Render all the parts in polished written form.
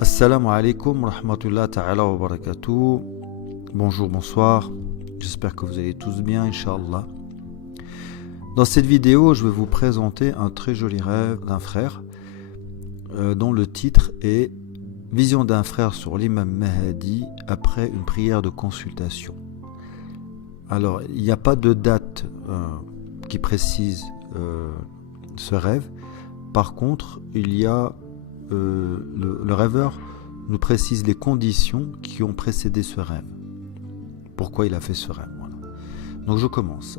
Assalamu alaikum wa rahmatullahi ta'ala wa barakatuh. Bonjour, bonsoir. J'espère que vous allez tous bien, Inch'Allah. Dans cette vidéo, je vais vous présenter un très joli rêve d'un frère dont le titre est Vision d'un frère sur l'imam Mahdi après une prière de consultation. Alors, il n'y a pas de date qui précise ce rêve. Par contre, il y a le rêveur nous précise les conditions qui ont précédé ce rêve. Pourquoi il a fait ce rêve. Voilà. Donc je commence.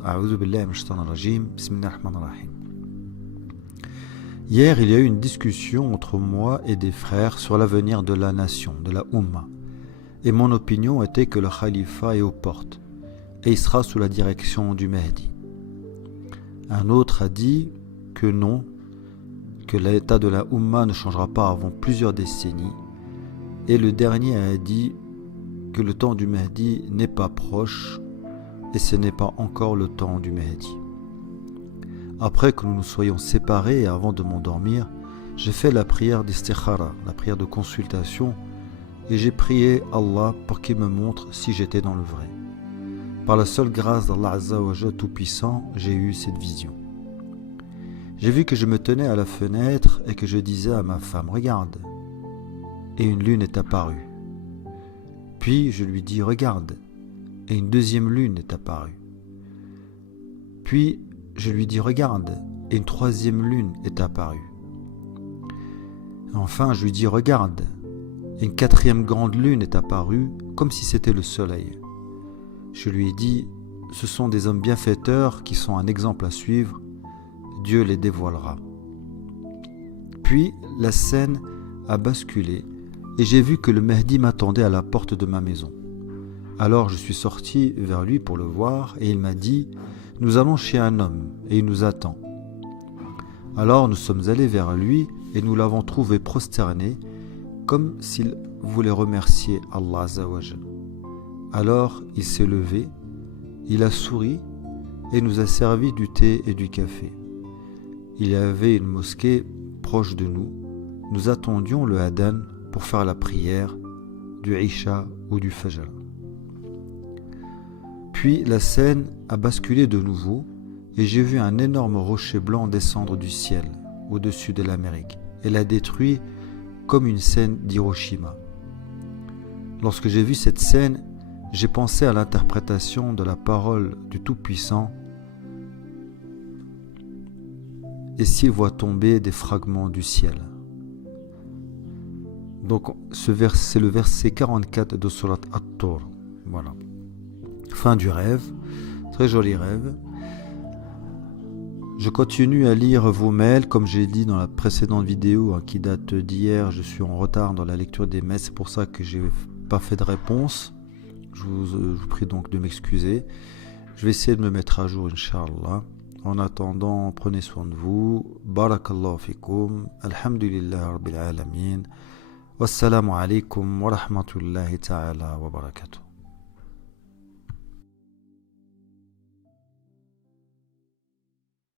Hier, il y a eu une discussion entre moi et des frères sur l'avenir de la nation, de la Ummah. Et mon opinion était que le khalifa est aux portes et il sera sous la direction du Mahdi. Un autre a dit que non, que l'état de la Ummah ne changera pas avant plusieurs décennies. Et le dernier a dit que le temps du Mahdi n'est pas proche et ce n'est pas encore le temps du Mahdi. Après que nous nous soyons séparés et avant de m'endormir, j'ai fait la prière d'istikhara, la prière de consultation, et j'ai prié Allah pour qu'il me montre si j'étais dans le vrai. Par la seule grâce d'Allah Azza wa Jalla Tout-Puissant, j'ai eu cette vision. J'ai vu que je me tenais à la fenêtre et que je disais à ma femme « Regarde !» Et une lune est apparue. Puis je lui dis « Regarde !» Et une deuxième lune est apparue. Puis je lui dis « Regarde !» Et une troisième lune est apparue. Enfin je lui dis « Regarde !» Et une quatrième grande lune est apparue comme si c'était le soleil. Je lui ai dit « Ce sont des hommes bienfaiteurs qui sont un exemple à suivre. Dieu les dévoilera. » Puis la scène a basculé et j'ai vu que le Mahdi m'attendait à la porte de ma maison. Alors je suis sorti vers lui pour le voir et il m'a dit « Nous allons chez un homme et il nous attend. » Alors nous sommes allés vers lui et nous l'avons trouvé prosterné comme s'il voulait remercier Allah Azza wa Jalla. Alors il s'est levé, il a souri et nous a servi du thé et du café. Il y avait une mosquée proche de nous. Nous attendions le Adhan pour faire la prière du Isha ou du Fajr. Puis la scène a basculé de nouveau et j'ai vu un énorme rocher blanc descendre du ciel au-dessus de l'Amérique et l'a détruit comme une scène d'Hiroshima. Lorsque j'ai vu cette scène, j'ai pensé à l'interprétation de la parole du Tout-Puissant. Et s'il voit tomber des fragments du ciel. Donc c'est le verset 44 de Surat At-Tur. Voilà. Fin du rêve. Très joli rêve. Je continue à lire vos mails, comme j'ai dit dans la précédente vidéo qui date d'hier. Je suis en retard dans la lecture des mails, c'est pour ça que j'ai pas fait de réponse. Je vous prie donc de m'excuser. Je vais essayer de me mettre à jour, Inch'Allah. En attendant, prenez soin de vous. Barakallahu fikum. Alhamdulillah Rabbil Alamin. Wassalamu alaikum wa rahmatullahi ta'ala wa barakatuh.